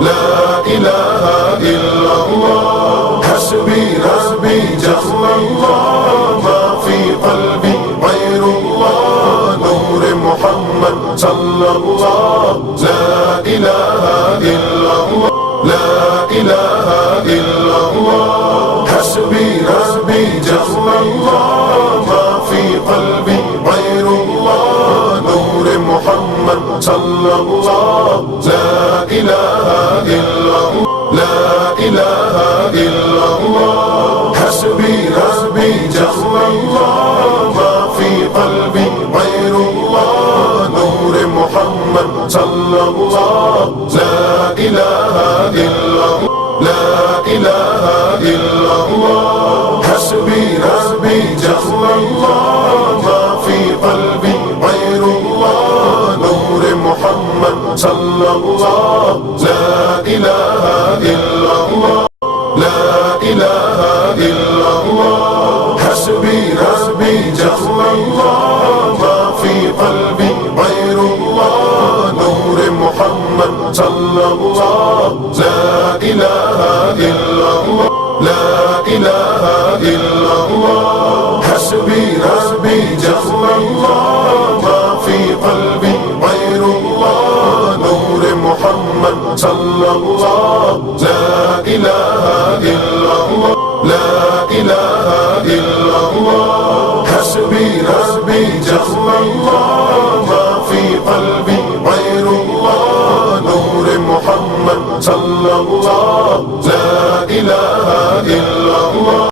لا إله إلا الله حسبي ربي جل الله ما في قلبي غير الله نور محمد صلى الله لا إله إلا الله لا إله إلا الله حسبي ربي جل الله ما في قلبي غير الله نور محمد صلى الله لا إله إلا الله لا إله إلا الله حسبي ربي جل الله ما في قلبي غير الله نور محمد صلى الله لا إله إلا الله لا إله إلا الله حسبي ربي جل الله ما في قلبي غير الله نور محمد صلى الله لا إله إلا الله لا إله إلا الله حسبي ربي جل الله ما في قلبي غير الله نور محمد صلى الله لا إله إلا الله لا إله إلا الله حسبي ربي جل الله ما في قلبي غير الله نور محمد صلى الله لا إله إلا الله لا إله إلا الله حسبي ربي جل الله ما في قلبي غير الله نور محمد صلى الله لا إله إلا الله